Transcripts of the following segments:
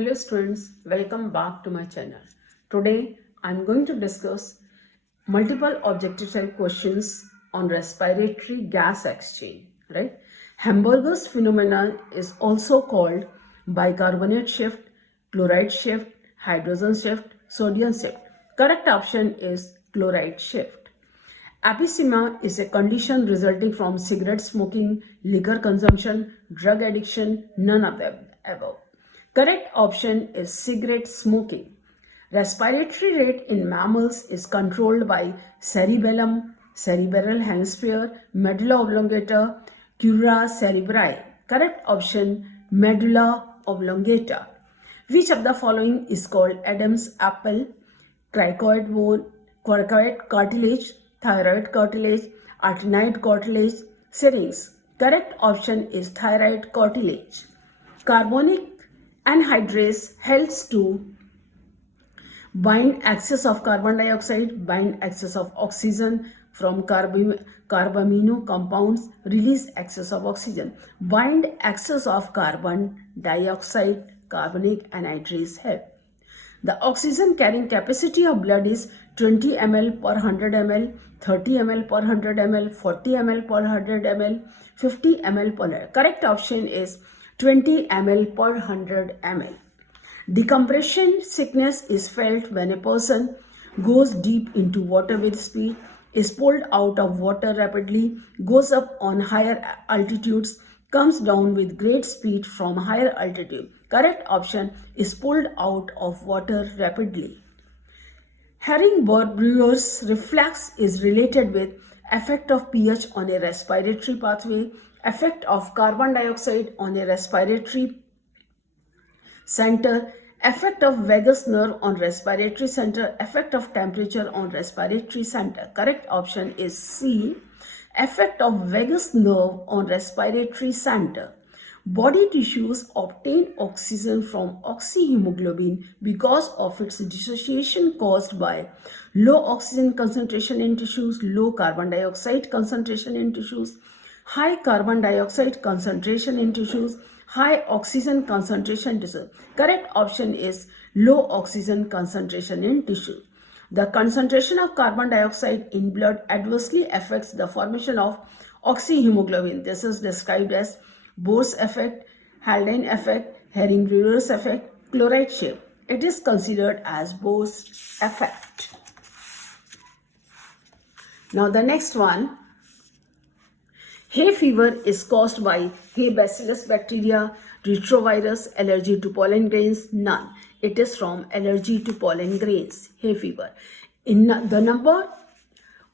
Hello students, welcome back to my channel. Today I am going to discuss multiple objective type questions on respiratory gas exchange, right? Hamburger's phenomenon is also called bicarbonate shift, chloride shift, hydrogen shift, sodium shift. Correct option is chloride shift. Emphysema is a condition resulting from cigarette smoking, liquor consumption, drug addiction, none of the above. Correct option is cigarette smoking. Respiratory rate in mammals is controlled by cerebellum, cerebral hemisphere, medulla oblongata, crura cerebri. Correct option medulla oblongata. Which of the following is called Adam's apple? Cricoid bone, cricoid cartilage, thyroid cartilage, adenine cartilage, syrinx. Correct option is thyroid cartilage. Carbonic anhydrase helps to bind excess of carbon dioxide, bind excess of oxygen from carbamino compounds, release excess of oxygen. Bind excess of carbon dioxide, carbonic anhydrase help. The oxygen carrying capacity of blood is 20 ml per 100 ml, 30 ml per 100 ml, 40 ml per 100 ml, 50 ml per 100. Correct option is 20 ml per 100 ml. Decompression sickness is felt when a person goes deep into water with speed, is pulled out of water rapidly, goes up on higher altitudes, comes down with great speed from higher altitude. Correct option is pulled out of water rapidly. Herring-bird brewer's reflex is related with effect of pH on a respiratory pathway, effect of carbon dioxide on a respiratory center, effect of vagus nerve on respiratory center, effect of temperature on respiratory center. Correct option is C, effect of vagus nerve on respiratory center. Body tissues obtain oxygen from oxyhemoglobin because of its dissociation caused by low oxygen concentration in tissues, low carbon dioxide concentration in tissues, high carbon dioxide concentration in tissues, high oxygen concentration in tissue. Correct option is low oxygen concentration in tissue. The concentration of carbon dioxide in blood adversely affects the formation of oxyhemoglobin. This is described as Bose effect, Haldane effect, Herring-Brewer's effect, chloride shift. It is considered as Bose effect. Now the next one. Hay fever is caused by hay bacillus bacteria, retrovirus, allergy to pollen grains, none. It is from allergy to pollen grains, hay fever. In the number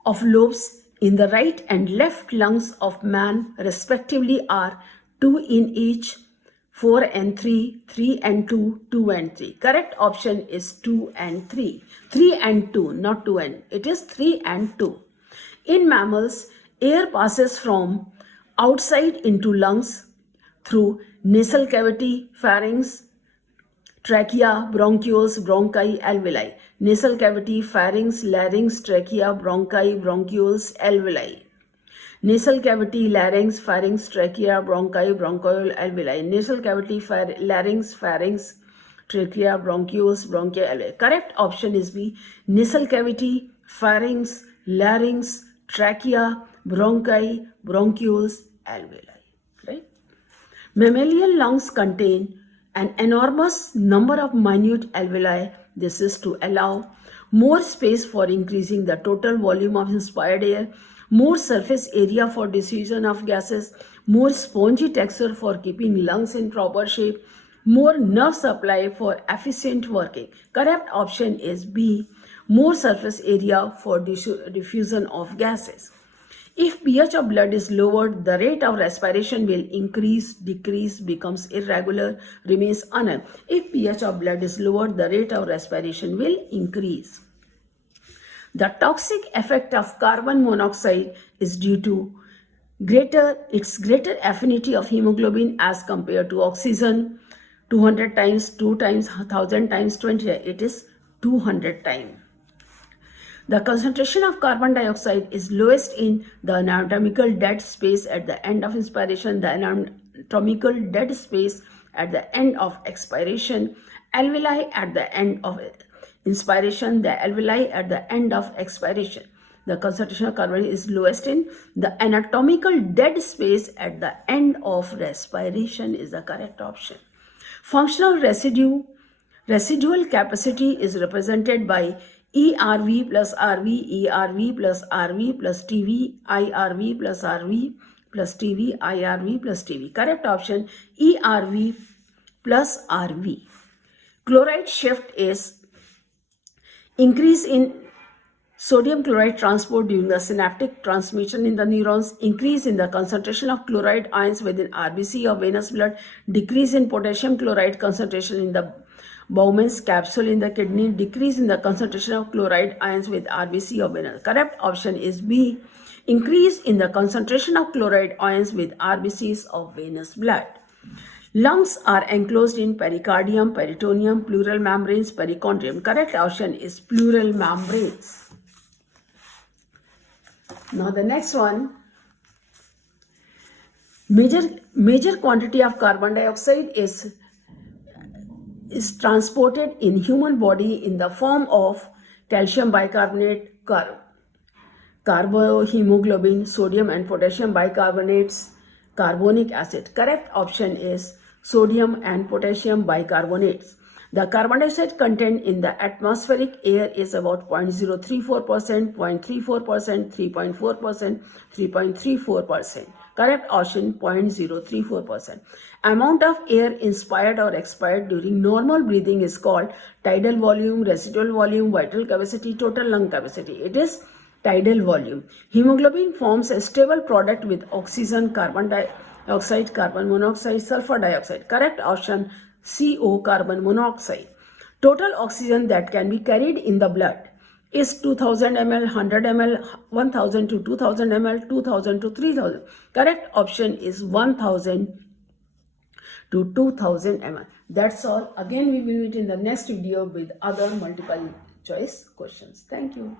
of lobes in the right and left lungs of man respectively are 2 in each, 4 and 3, 3 and 2, 2 and 3. Correct option is 2 and 3. 3 and 2, not 2 and. It is 3 and 2. In mammals, air passes from outside into lungs through nasal cavity, pharynx, trachea, bronchioles, bronchi, alveoli. Nasal cavity, pharynx, larynx, trachea, bronchi, bronchioles, alveoli. Nasal cavity, larynx, pharynx, trachea, bronchi, bronchiole, alveoli. Nasal cavity, larynx, pharynx, trachea, bronchioles, bronchi, alveoli. Correct option is B. Nasal cavity, pharynx, larynx, trachea, bronchi, bronchioles, alveoli. Right? Mammalian lungs contain an enormous number of minute alveoli. This is to allow more space for increasing the total volume of inspired air, more surface area for diffusion of gases, more spongy texture for keeping lungs in proper shape, more nerve supply for efficient working. Correct option is B, more surface area for diffusion of gases. If pH of blood is lowered, the rate of respiration will increase, decrease, becomes irregular, remains uneven. If pH of blood is lowered, the rate of respiration will increase. The toxic effect of carbon monoxide is due to its greater affinity of hemoglobin as compared to oxygen. 200 times, 2 times, 1000 times, 20. It is 200 times. The concentration of carbon dioxide is lowest in the anatomical dead space at the end of inspiration. The anatomical dead space at the end of expiration, alveoli at the end of inspiration, the alveoli at the end of expiration. The concentration of carbon is lowest in the anatomical dead space at the end of respiration is the correct option. Functional residual capacity is represented by ERV plus RV, ERV plus RV plus TV, IRV plus RV plus TV, IRV plus TV. Correct option ERV plus RV. Chloride shift is increase in sodium chloride transport during the synaptic transmission in the neurons, increase in the concentration of chloride ions within RBC of venous blood, decrease in potassium chloride concentration in the Bowman's capsule in the kidney, decrease in the concentration of chloride ions with RBC of venous. Correct option is B, increase in the concentration of chloride ions with RBCs of venous blood. Lungs are enclosed in pericardium, peritoneum, pleural membranes, perichondrium. Correct option is pleural membranes. Now the next one, major quantity of carbon dioxide is transported in human body in the form of calcium bicarbonate, carbohemoglobin, sodium and potassium bicarbonates, carbonic acid. Correct option is sodium and potassium bicarbonates. The carbon dioxide content in the atmospheric air is about 0.034%, 0.34%, 3.4%, 3.34%. Correct option 0.034%. Amount of air inspired or expired during normal breathing is called tidal volume, residual volume, vital capacity, total lung capacity. It is tidal volume. Hemoglobin forms a stable product with oxygen, carbon dioxide, carbon monoxide, sulfur dioxide. Correct option CO, carbon monoxide. Total oxygen that can be carried in the blood is 2000 ml, 100 ml, 1000 to 2000 ml, 2000 to 3000. Correct option is 1000 to 2000 ml. That's all. Again, we will meet in the next video with other multiple choice questions. Thank you.